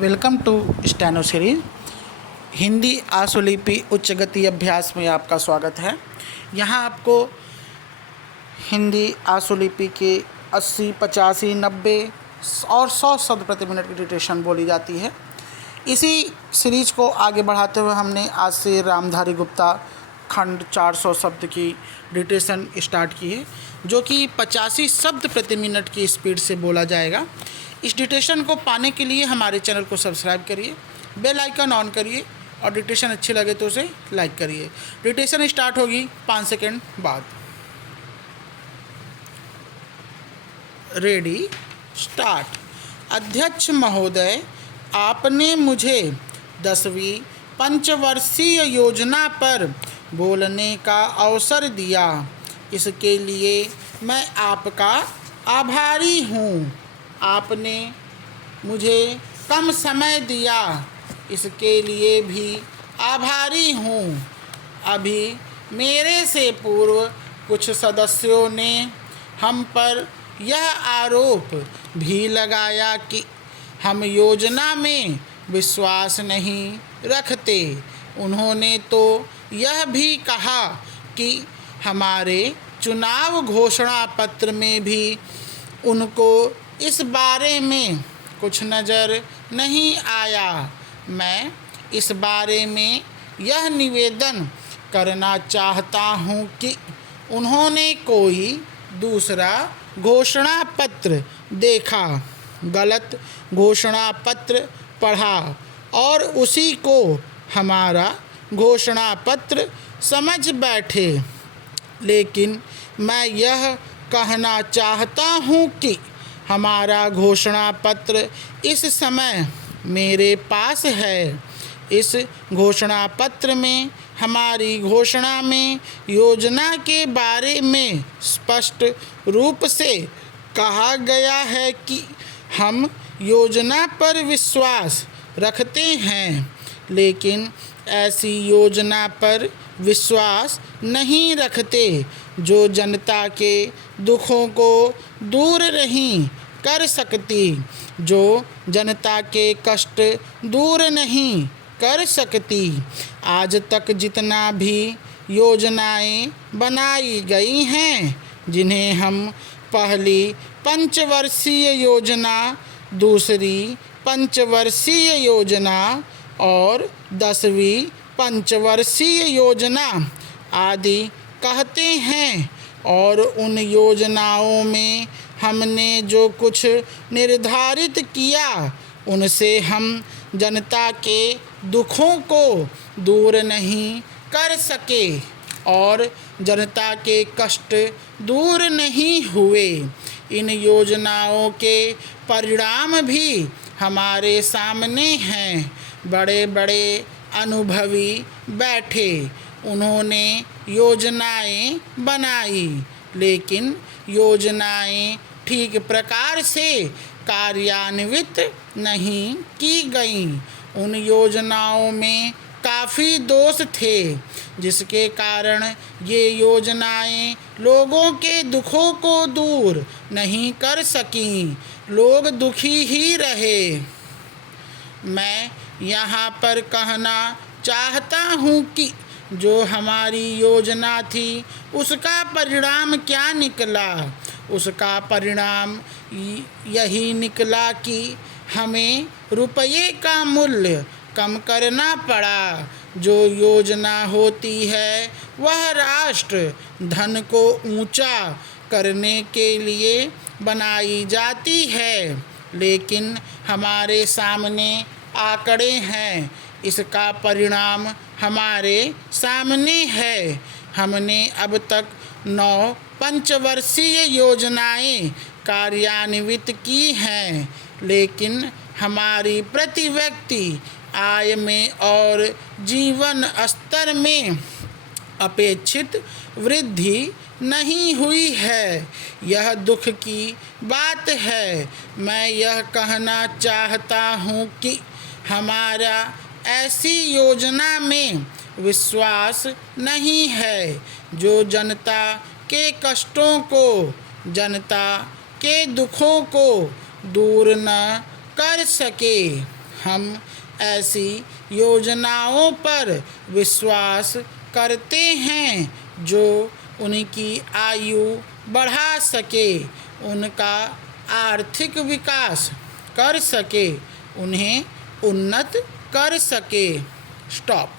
Welcome to steno series. Hindi आशुलिपि उच्च गति अभ्यास में आपका स्वागत है। यहाँ आपको हिंदी आशुलिपि के 80, 85, 90 और 100 शब्द प्रति मिनट की डिक्टेशन बोली जाती है। इसी सीरीज को आगे बढ़ाते हुए हमने आज से रामधारी गुप्ता खंड 400 शब्द की डिक्टेशन स्टार्ट की है, जो कि 85 शब्द प्रति मिनट की स्पीड से बोला जाएगा। इस डिक्टेशन को पाने के लिए हमारे चैनल को सब्सक्राइब करिए, बेल आइकन ऑन करिए और डिक्टेशन अच्छी लगे तो उसे लाइक करिए। डिक्टेशन स्टार्ट होगी 5 सेकंड बाद। Ready, start. अध्यक्ष महोदय, आपने मुझे 10वीं पंचवर्षीय योजना पर बोलने का अवसर दिया, इसके लिए मैं आपका आभारी हूँ। आपने मुझे कम समय दिया, इसके लिए भी आभारी हूँ। अभी मेरे से पूर्व कुछ सदस्यों ने हम पर यह आरोप भी लगाया कि हम योजना में विश्वास नहीं रखते। उन्होंने तो यह भी कहा कि हमारे चुनाव घोषणा पत्र में भी उनको इस बारे में कुछ नज़र नहीं आया। मैं इस बारे में यह निवेदन करना चाहता हूँ कि उन्होंने कोई दूसरा घोषणा पत्र देखा, गलत घोषणा पत्र पढ़ा और उसी को हमारा घोषणा पत्र समझ बैठे। लेकिन मैं यह कहना चाहता हूँ कि हमारा घोषणा पत्र इस समय मेरे पास है। इस घोषणा पत्र में हमारी घोषणा में योजना के बारे में स्पष्ट रूप से कहा गया है कि हम योजना पर विश्वास रखते हैं, लेकिन ऐसी योजना पर विश्वास नहीं रखते जो जनता के दुखों को दूर नहीं कर सकती, जो जनता के कष्ट दूर नहीं कर सकती। आज तक जितना भी योजनाएं बनाई गई हैं, जिन्हें हम पहली पंचवर्षीय योजना, दूसरी पंचवर्षीय योजना और 10वीं पंचवर्षीय योजना आदि कहते हैं, और उन योजनाओं में हमने जो कुछ निर्धारित किया उनसे हम जनता के दुखों को दूर नहीं कर सके और जनता के कष्ट दूर नहीं हुए। इन योजनाओं के परिणाम भी हमारे सामने हैं। बड़े बड़े अनुभवी बैठे, उन्होंने योजनाएं बनाई, लेकिन योजनाएं ठीक प्रकार से कार्यान्वित नहीं की गईं। उन योजनाओं में काफ़ी दोष थे, जिसके कारण ये योजनाएं लोगों के दुखों को दूर नहीं कर सकीं। लोग दुखी ही रहे। मैं यहाँ पर कहना चाहता हूँ कि जो हमारी योजना थी उसका परिणाम क्या निकला। उसका परिणाम यही निकला कि हमें रुपये का मूल्य कम करना पड़ा। जो योजना होती है वह राष्ट्र धन को ऊंचा करने के लिए बनाई जाती है, लेकिन हमारे सामने आंकड़े हैं। इसका परिणाम हमारे सामने है। हमने अब तक 9 पंचवर्षीय योजनाएं कार्यान्वित की हैं, लेकिन हमारी प्रति व्यक्ति आय में और जीवन स्तर में अपेक्षित वृद्धि नहीं हुई है। यह दुख की बात है। मैं यह कहना चाहता हूँ कि हमारा ऐसी योजना में विश्वास नहीं है जो जनता के कष्टों को, जनता के दुखों को दूर न कर सके। हम ऐसी योजनाओं पर विश्वास करते हैं जो उनकी आयु बढ़ा सके, उनका आर्थिक विकास कर सके, उन्हें उन्नत कर सके। स्टॉप।